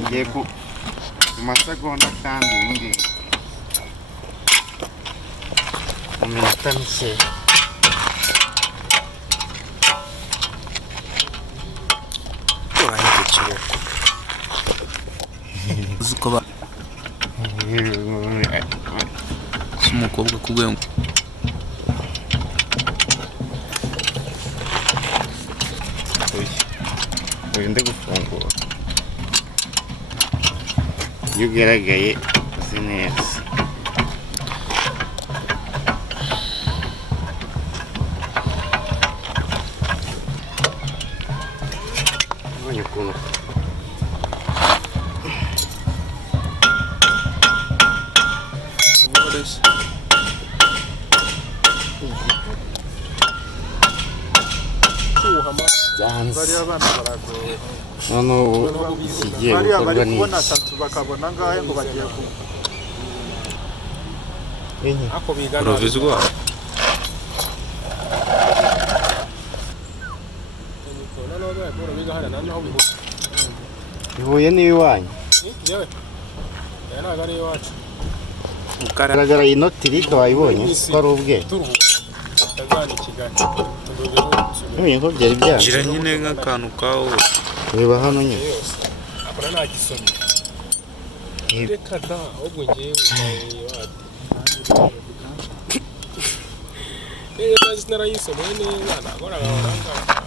ngiye ku masegonda kandi ibingibi mu minota mike urahita ikiboko uzi ko ba si umukobwa kubwe ngo urinde gufungura iyo ugaragaye uzi neza ubonye ukuntu bariya bana baragoye none ubu ikigiye gukorwa bari n'iki kubona atatu bakabona ngahe ngo bagiye ku ako bigana Provizwa. ihuye n'ibiwanyu yewe ntabwo ari iwacu ugaragara iyi noti rito wayibonye ko ari ubwe tazana ikigali n'ibintu ko byari byanze Gira nyine nk'akantu kawo. reba hano nyine akora nta gisomye reka da ahubwo ngewe wadi ntazi narayisomeye neza ntabwo aragahora ngaho